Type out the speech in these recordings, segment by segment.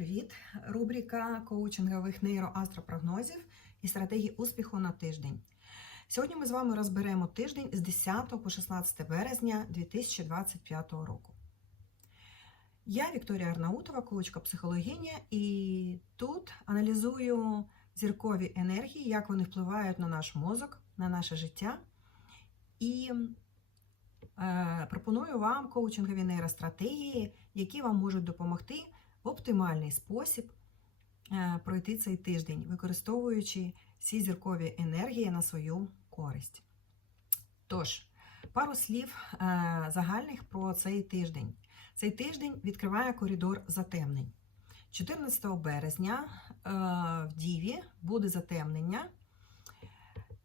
привіт! Рубрика коучингових нейроастропрогнозів і стратегій успіху на тиждень. Сьогодні ми з вами розберемо тиждень з 10 по 16 березня 2025 року. Я Вікторія Арнаутова, коучка психологиня, і тут аналізую зіркові енергії, як вони впливають на наш мозок, на наше життя. І е, пропоную вам коучингові нейростратегії, які вам можуть допомогти оптимальний спосіб е, пройти цей тиждень, використовуючи всі зіркові енергії на свою користь. Тож, пару слів е, загальних про цей тиждень. Цей тиждень відкриває коридор затемнень. 14 березня е, в Діві буде затемнення.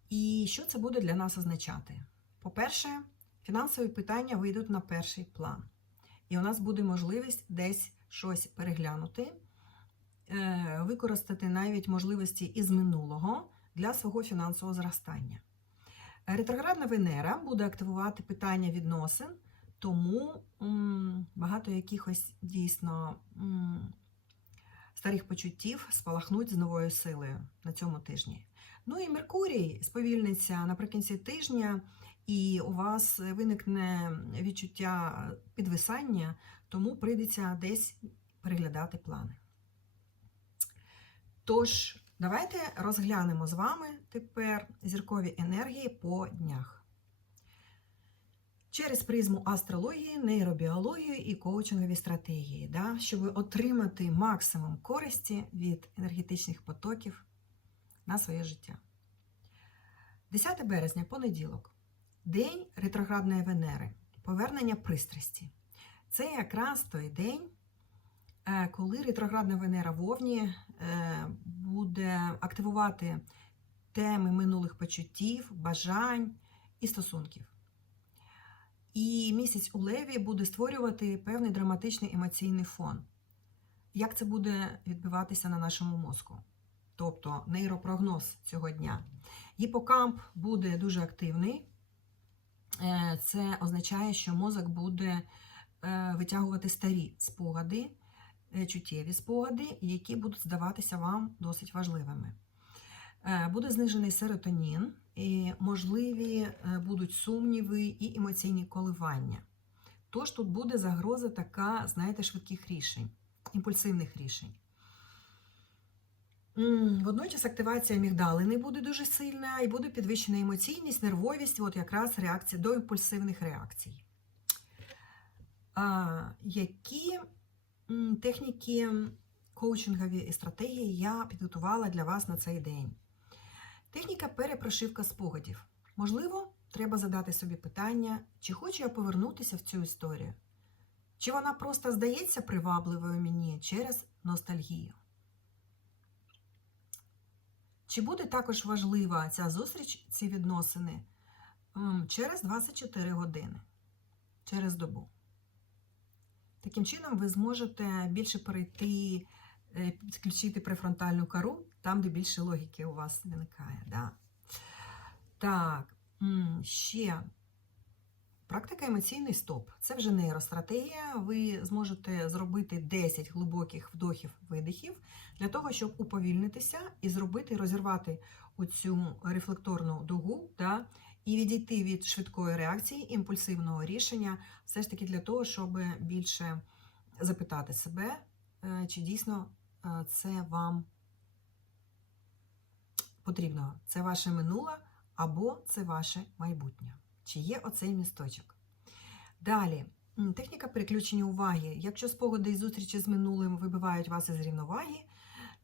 І що це буде для нас означати? По-перше, фінансові питання вийдуть на перший план. І у нас буде можливість десь щось переглянути, е, використати навіть можливості із минулого для свого фінансового зростання. Ретроградна Венера буде активувати питання відносин, тому багато якихось дійсно старих почуттів спалахнуть з новою силою на цьому тижні. Ну і Меркурій сповільниться наприкінці тижня, і у вас виникне відчуття підвисання, тому прийдеться десь переглядати плани. Тож, давайте розглянемо з вами тепер зіркові енергії по днях. Через призму астрології, нейробіології і коучингові стратегії, да, щоб отримати максимум користі від енергетичних потоків на своє життя. 10 березня, понеділок, день ретроградної Венери, повернення пристрасті. Це якраз той день, е, коли ретроградна Венера в Овні е, буде активувати теми минулих почуттів, бажань і стосунків. І місяць у Леві буде створювати певний драматичний емоційний фон. Як це буде відбиватися на нашому мозку? Тобто нейропрогноз цього дня. Гіпокамп буде дуже активний. Е, Це означає, що мозок буде витягувати старі спогади, е, чуттєві спогади, які будуть здаватися вам досить важливими. Буде знижений серотонін, і можливі будуть сумніви і емоційні коливання. Тож тут буде загроза така, знаєте, швидких рішень, імпульсивних рішень. Водночас активація мігдалини буде дуже сильна і буде підвищена емоційність, нервовість, от якраз реакція до імпульсивних реакцій. Які техніки коучингові і стратегії я підготувала для вас на цей день? Техніка перепрошивка спогадів. Можливо, треба задати собі питання, чи хочу я повернутися в цю історію? Чи вона просто здається привабливою мені через ностальгію? Чи буде також важлива ця зустріч, ці відносини через 24 години, через добу? Таким чином, ви зможете більше перейти, е, підключити префронтальну кору, там, де більше логіки у вас виникає. Да? Так, ще практика емоційний стоп. Це вже нейростратегія. Ви зможете зробити 10 глибоких вдохів-видихів для того, щоб уповільнитися і зробити, розірвати оцю рефлекторну дугу, да, і відійти від швидкої реакції, імпульсивного рішення, все ж таки для того, щоб більше запитати себе, е, чи дійсно е, це вам потрібно. Це ваше минуле або це ваше майбутнє. Чи є оцей місточок? Далі, техніка переключення уваги. Якщо спогади і зустрічі з минулим вибивають вас із рівноваги,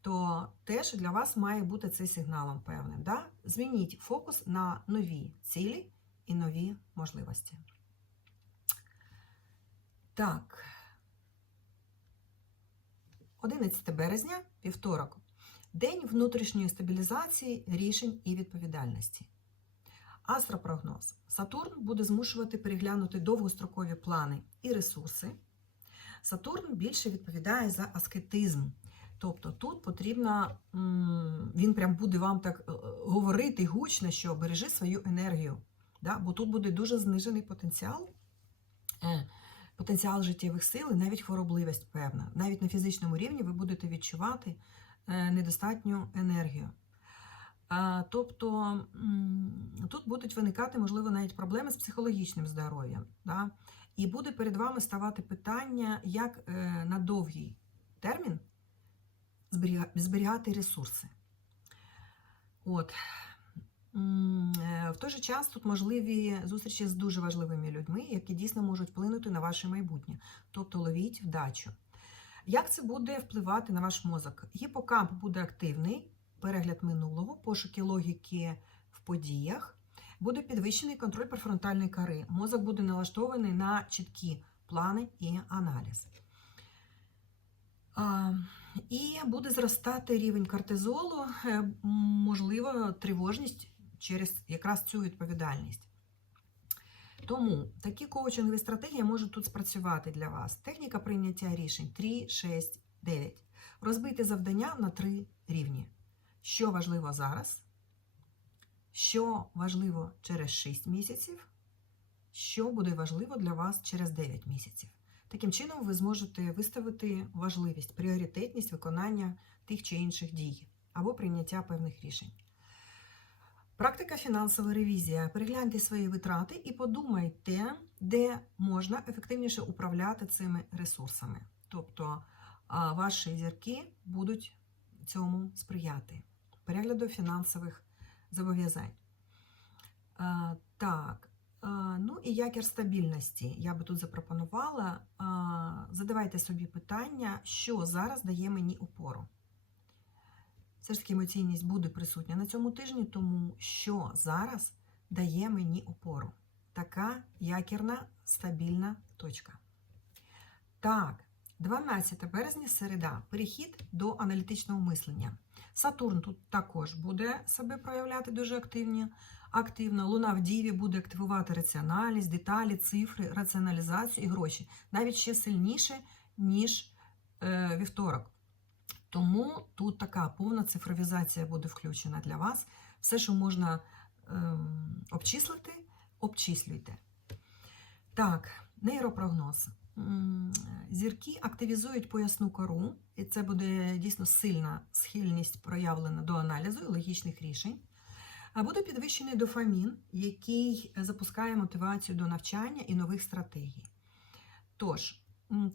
то теж для вас має бути цей сигналом певним. Да? Змініть фокус на нові цілі і нові можливості. Так, 11 березня, вівторок. День внутрішньої стабілізації, рішень і відповідальності. Астропрогноз. Сатурн буде змушувати переглянути довгострокові плани і ресурси. Сатурн більше відповідає за аскетизм. Тобто тут потрібно, він прям буде вам так е, говорити гучно, що бережи свою енергію. Да? Бо тут буде дуже знижений потенціал. Е, потенціал життєвих сил і навіть хворобливість певна. Навіть на фізичному рівні ви будете відчувати е, недостатню енергію. Тобто тут будуть виникати, можливо, навіть проблеми з психологічним здоров'ям. Да? І буде перед вами ставати питання, як на довгий термін зберігати ресурси. От. Е, В той же час тут можливі зустрічі з дуже важливими людьми, які дійсно можуть вплинути на ваше майбутнє. Тобто ловіть вдачу. Як це буде впливати на ваш мозок? Гіпокамп буде активний, перегляд минулого, пошуки логіки в подіях, буде підвищений контроль префронтальної кори. Мозок буде налаштований на чіткі плани і аналіз. І буде зростати рівень кортизолу, е, можливо, тривожність через якраз цю відповідальність. Тому такі коучингові стратегії можуть тут спрацювати для вас. Техніка прийняття рішень 3, 6, 9. Розбити завдання на три рівні. Що важливо зараз, що важливо через 6 місяців, що буде важливо для вас через 9 місяців. Таким чином, ви зможете виставити важливість, пріоритетність виконання тих чи інших дій або прийняття певних рішень. Практика фінансова ревізія. Перегляньте свої витрати і подумайте, де можна ефективніше управляти цими ресурсами. Тобто ваші зірки будуть цьому сприяти. Перегляду фінансових зобов'язань. Так. Ну і якір стабільності. Я би тут запропонувала. Задавайте собі питання, що зараз дає мені опору. Все ж таки емоційність буде присутня на цьому тижні, тому що зараз дає мені опору. Така якірна стабільна точка. Так, 12 березня, середа. Перехід до аналітичного мислення. Сатурн тут також буде себе проявляти дуже активні, активно. Луна в Діві буде активувати раціональність, деталі, цифри, раціоналізацію і гроші. Навіть ще сильніше, ніж е, вівторок. Тому тут така повна цифровізація буде включена для вас. Все, що можна ем, обчислити, обчислюйте. Так, нейропрогноз. Зірки активізують поясну кору, і це буде дійсно сильна схильність проявлена до аналізу і логічних рішень. А буде підвищений дофамін, який запускає мотивацію до навчання і нових стратегій. Тож,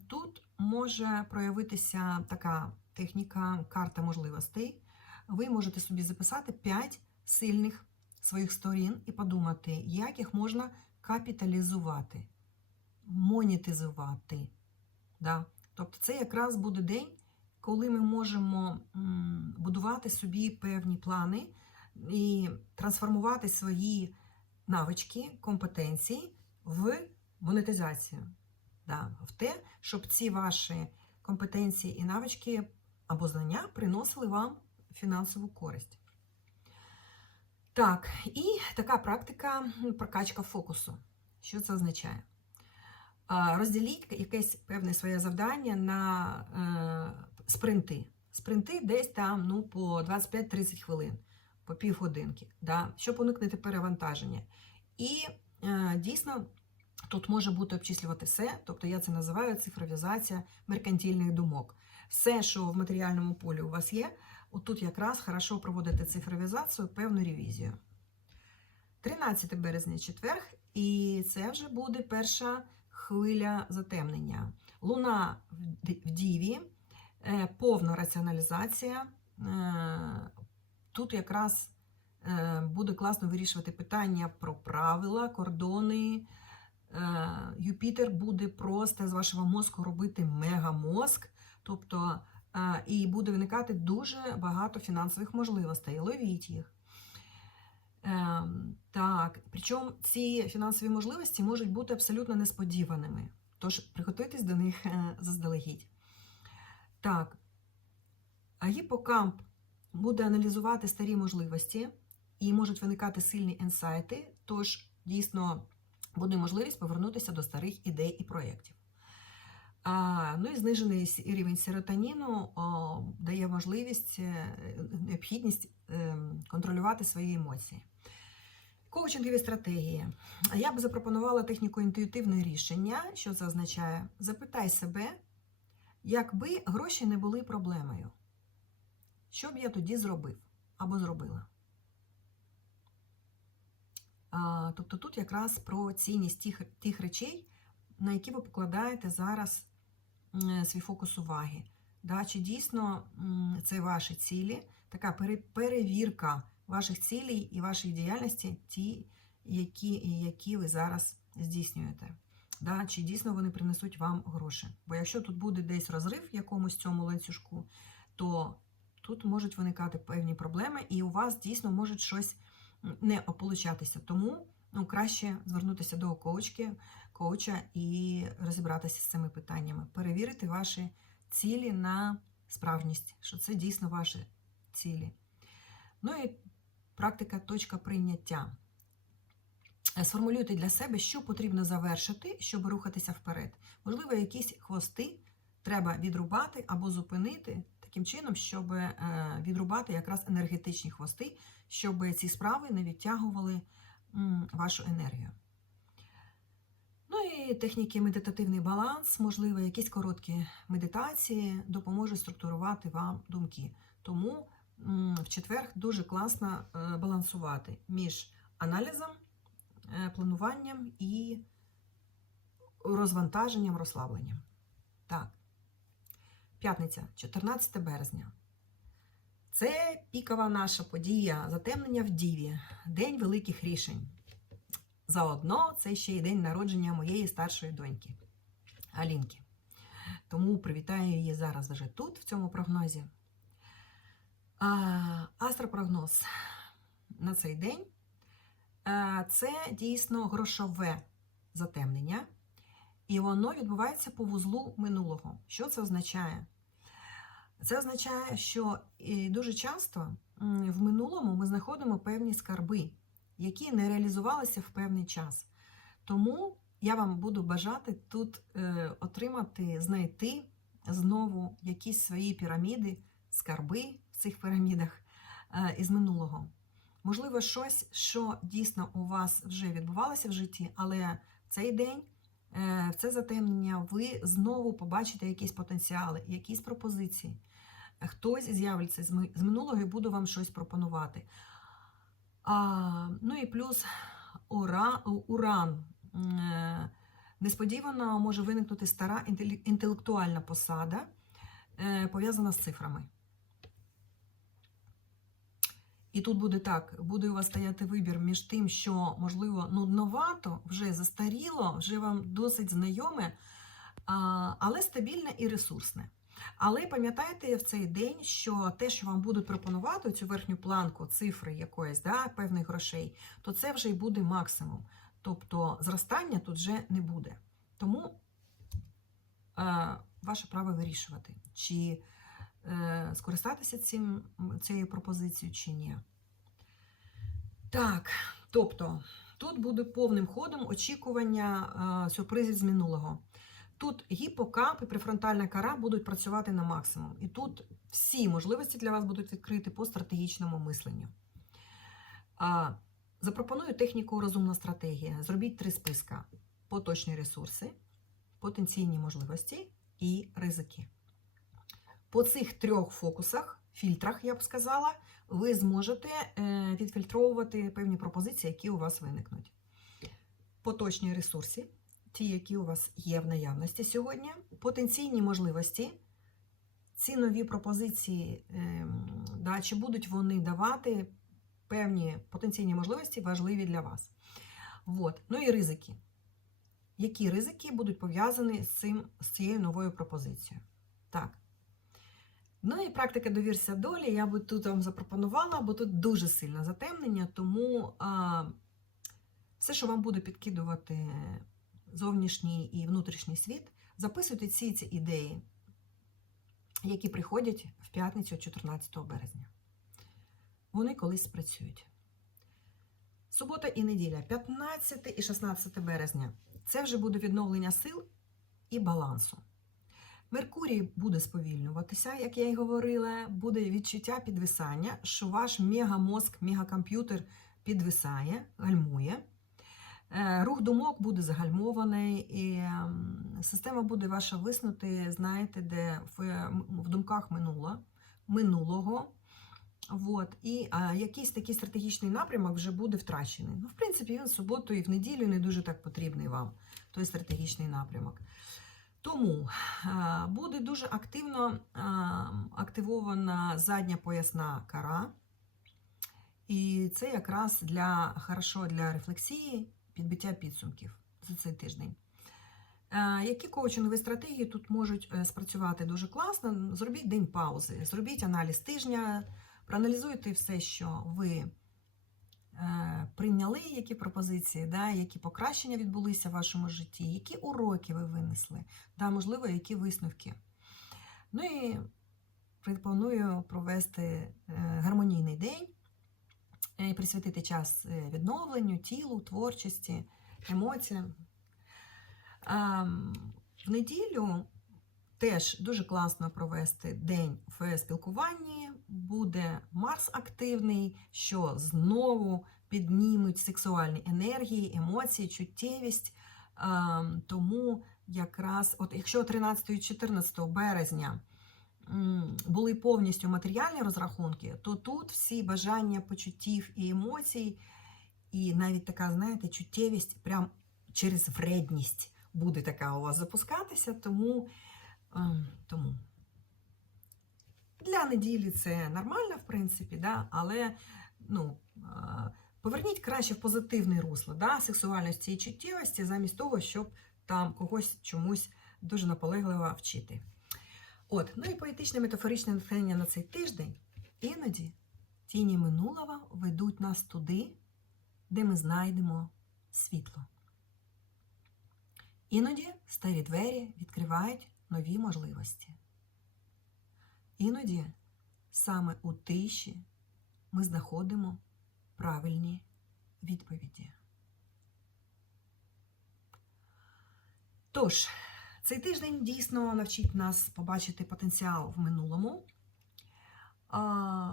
тут може проявитися така техніка карта можливостей. Ви можете собі записати 5 сильних своїх сторін і подумати, як їх можна капіталізувати, монетизувати. Да? Тобто це якраз буде день, коли ми можемо будувати собі певні плани і трансформувати свої навички, компетенції в монетизацію. Да? В те, щоб ці ваші компетенції і навички або знання приносили вам фінансову користь. Так, і така практика прокачка фокусу. Що це означає? Розділіть якесь певне своє завдання на е, спринти. Спринти десь там ну, по 25-30 хвилин, по півгодинки, да, щоб уникнути перевантаження. І е, дійсно тут може бути обчислювати все, тобто я це називаю цифровізація меркантильних думок. Все, що в матеріальному полі у вас є, отут якраз хорошо проводити цифровізацію, певну ревізію. 13 березня четверг, і це вже буде перша хвиля затемнення. Луна в Діві, е, повна раціоналізація. Е, Тут якраз е, буде класно вирішувати питання про правила, кордони. Юпітер буде просто з вашого мозку робити мегамозк, тобто і буде виникати дуже багато фінансових можливостей. Ловіть їх. Ем, Так, причому ці фінансові можливості можуть бути абсолютно несподіваними. Тож приготуйтесь до них е, заздалегідь. Так, гіпокамп буде аналізувати старі можливості і можуть виникати сильні інсайти. Тож, дійсно, буде можливість повернутися до старих ідей і проєктів. А, ну і знижений рівень серотоніну о, дає можливість, е, необхідність ем, контролювати свої емоції. Коучингові стратегії. Я б запропонувала техніку інтуїтивне рішення. Що це означає? Запитай себе, якби гроші не були проблемою. Що б я тоді зробив або зробила? А, тобто тут якраз про цінність тих, тих речей, на які ви покладаєте зараз свій фокус уваги. Да, чи дійсно це ваші цілі, така пере- перевірка ваших цілей і вашої діяльності, ті, які, які ви зараз здійснюєте. Да, чи дійсно вони принесуть вам гроші? Бо якщо тут буде десь розрив в якомусь цьому ланцюжку, то тут можуть виникати певні проблеми, і у вас дійсно може щось не ополучатися. Тому ну, краще звернутися до коучки, коуча і розібратися з цими питаннями, перевірити ваші цілі на справжність, що це дійсно ваші цілі. Ну і практика точка прийняття. Е, Сформулюйте для себе, що потрібно завершити, щоб рухатися вперед. Можливо, якісь хвости треба відрубати або зупинити таким чином, щоб е, відрубати якраз енергетичні хвости, щоб ці справи не відтягували вашу енергію. Ну і техніки медитативний баланс, можливо, якісь короткі медитації допоможуть структурувати вам думки. Тому в четвер дуже класно е, балансувати між аналізом, е, плануванням і розвантаженням, розслабленням. Так. П'ятниця, 14 березня. Це пікова наша подія затемнення в Діві, День великих рішень. Заодно це ще й день народження моєї старшої доньки Алінки. Тому привітаю її зараз вже тут, в цьому прогнозі. Астропрогноз на цей день це дійсно грошове затемнення, і воно відбувається по вузлу минулого. Що це означає? Це означає, що дуже часто в минулому ми знаходимо певні скарби, які не реалізувалися в певний час. Тому я вам буду бажати тут е, отримати, знайти знову якісь свої піраміди, скарби цих пірамідах е, із минулого. Можливо, щось, що дійсно у вас вже відбувалося в житті, але в цей день, е, в це затемнення, ви знову побачите якісь потенціали, якісь пропозиції. Хтось з'явиться з минулого і буде вам щось пропонувати. А, ну і плюс ура, уран. Е, Несподівано може виникнути стара інтелектуальна посада, пов'язана з цифрами. І тут буде так: буде у вас стояти вибір між тим, що, можливо, нудновато, вже застаріло, вже вам досить знайоме, але стабільне і ресурсне. Але пам'ятайте в цей день, що те, що вам будуть пропонувати, цю верхню планку, цифри якоїсь, да, певних грошей, то це вже й буде максимум. Тобто зростання тут вже не буде. Тому е, ваше право вирішувати, чи скористатися цим, цією пропозицією, чи ні. Так, тобто, тут буде повним ходом очікування е, сюрпризів з минулого. Тут гіпокамп і префронтальна кора будуть працювати на максимум. І тут всі можливості для вас будуть відкриті по стратегічному мисленню. Запропоную техніку розумна стратегія. Зробіть три списка: поточні ресурси, потенційні можливості і ризики. По цих трьох фокусах, фільтрах, я б сказала, ви зможете е, відфільтровувати певні пропозиції, які у вас виникнуть. Поточні ресурси, ті, які у вас є в наявності сьогодні, потенційні можливості, ці нові пропозиції, ем, да, чи будуть вони давати певні потенційні можливості важливі для вас. Вот. Ну і ризики. Які ризики будуть пов'язані з цим, з цією новою пропозицією? Так. Ну і практика довірся долі. Я би тут вам запропонувала, бо тут дуже сильне затемнення, тому а, все, що вам буде підкидувати зовнішній і внутрішній світ, записуйте ці, ці ідеї, які приходять в п'ятницю 14 березня вони колись спрацюють. Субота і неділя, 15 і 16 березня. Це вже буде відновлення сил і балансу. Меркурій буде сповільнюватися, як я й говорила, буде відчуття підвисання, що ваш мегамозк, мегакомп'ютер підвисає, гальмує. Е, Рух думок буде загальмований, і ем, система буде ваша виснути, знаєте, де в, в думках минуло, минулого. От, і а, якийсь такий стратегічний напрямок вже буде втрачений. Ну, в принципі, він в суботу і в неділю не дуже так потрібний вам, той стратегічний напрямок. Тому буде дуже активно активована задня поясна кара. І це якраз для хорошо для рефлексії, підбиття підсумків за цей тиждень. Які коучингові стратегії тут можуть е, спрацювати дуже класно? Зробіть день паузи, зробіть аналіз тижня, проаналізуйте все, що ви прийняли, які пропозиції, да, які покращення відбулися в вашому житті, які уроки ви винесли, да, можливо, які висновки. Ну і пропоную провести е, гармонійний день і присвятити час е, відновленню, тілу, творчості, емоціям. Ем, В неділю теж дуже класно провести день в спілкуванні. Буде Марс активний, що знову піднімуть сексуальні енергії, емоції, чуттєвість. Тому якраз, от якщо 13 і 14 березня були повністю матеріальні розрахунки, то тут всі бажання почуттів і емоцій, і навіть така, знаєте, чуттєвість прям через вредність буде така у вас запускатися, тому, ем, тому. Для неділі це нормально, в принципі, да? але ну, поверніть краще в позитивне русло да? сексуальності і чуттєвості, замість того, щоб там когось чомусь дуже наполегливо вчити. От, ну і поетичне метафоричне натхнення на цей тиждень. Іноді тіні минулого ведуть нас туди, де ми знайдемо світло. Іноді старі двері відкривають нові можливості. Іноді саме у тиші ми знаходимо правильні відповіді. Тож, цей тиждень дійсно навчить нас побачити потенціал в минулому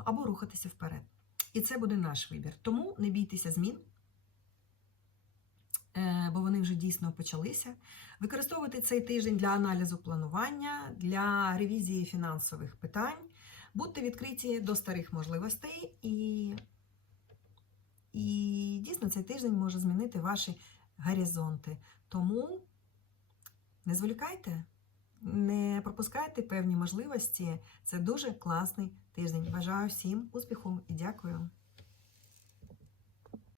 або рухатися вперед. І це буде наш вибір. Тому не бійтеся змін, бо вони вже дійсно почалися. Використовуйте цей тиждень для аналізу планування, для ревізії фінансових питань. Будьте відкриті до старих можливостей, і, і дійсно цей тиждень може змінити ваші горизонти. Тому не зволікайте, не пропускайте певні можливості. Це дуже класний тиждень. Бажаю всім успіху і дякую.